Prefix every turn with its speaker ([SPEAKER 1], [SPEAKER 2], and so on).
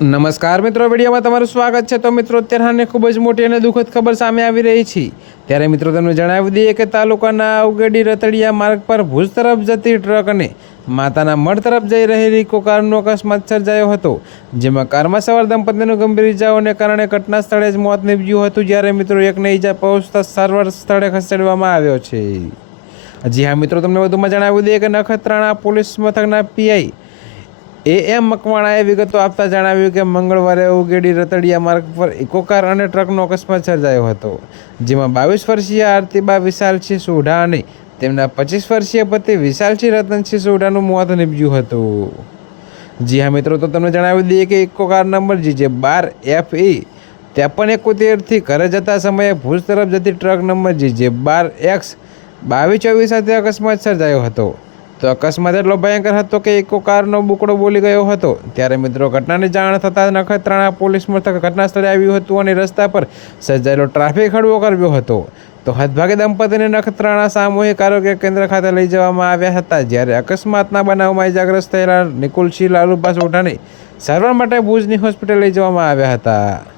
[SPEAKER 1] નમસ્કાર મિત્રો, વિડીયોમાં તમારું સ્વાગત છે. તો મિત્રો, અત્યારે ખૂબ જ મોટી અને દુઃખદ ખબર સામે આવી રહી છે. ત્યારે મિત્રો, તમને જણાવી દઈએ કે તાલુકાના અવગડી રતડિયા માર્ગ પર ભુજ તરફ જતી ટ્રક અને માતાના મઢ તરફ જઈ રહેલી કો કારનો અકસ્માત સર્જાયો હતો, જેમાં કારમાં સવાર દંપતીનું ગંભીર ઇજાઓને કારણે ઘટના સ્થળે જ મોત નીપજ્યું હતું, જ્યારે મિત્રો એકને ઇજા પહોંચતા સારવાર સ્થળે ખસેડવામાં આવ્યો છે. હજી હા, મિત્રો, તમને વધુમાં જણાવી દઈએ કે નખત્રાણા પોલીસ મથકના પીઆઈ એ એમ મકવાણાએ વિગતો આપતા જણાવ્યું કે મંગળવારે ઉગેડી રતડિયા માર્ગ પર ઇકોકાર અને ટ્રકનો અકસ્માત સર્જાયો હતો, જેમાં બાવીસ વર્ષીય આરતીબા વિશાલસિંહ સોઢા અને તેમના પચીસ વર્ષીય પતિ વિશાલસિંહ રતનસિંહ સોઢાનું મોત નીપજ્યું હતું. જી હા મિત્રો, તો તમને જણાવી દઈએ કે ઇકો કાર નંબર જી જે બાર એફ ઈ ત્રેપન એકોતેરથી ઘરે જતા સમયે ભુજ તરફ જતી ટ્રક નંબર જી જે બાર એક્સ બાવીસ ચોવીસ સાથે અકસ્માત સર્જાયો હતો. તો અકસ્માત એટલો ભયંકર હતો કે એકો કારનો બુકડો બોલી ગયો હતો. ત્યારે મિત્રો ઘટનાની જાણ થતાં નખત્રાણા પોલીસ મથક ઘટના સ્થળે આવ્યું હતું અને રસ્તા પર સર્જાયેલો ટ્રાફિક હળવો કર્યો હતો. તો હદભાગે દંપતીને નખત્રાણા સામૂહિક આરોગ્ય કેન્દ્ર ખાતે લઈ જવામાં આવ્યા હતા. જ્યારે અકસ્માતના બનાવમાં ઇજાગ્રસ્ત થયેલા નિકુલસિંહ લાલુભા સોઢાને સારવાર માટે ભુજની હોસ્પિટલ લઈ જવામાં આવ્યા હતા.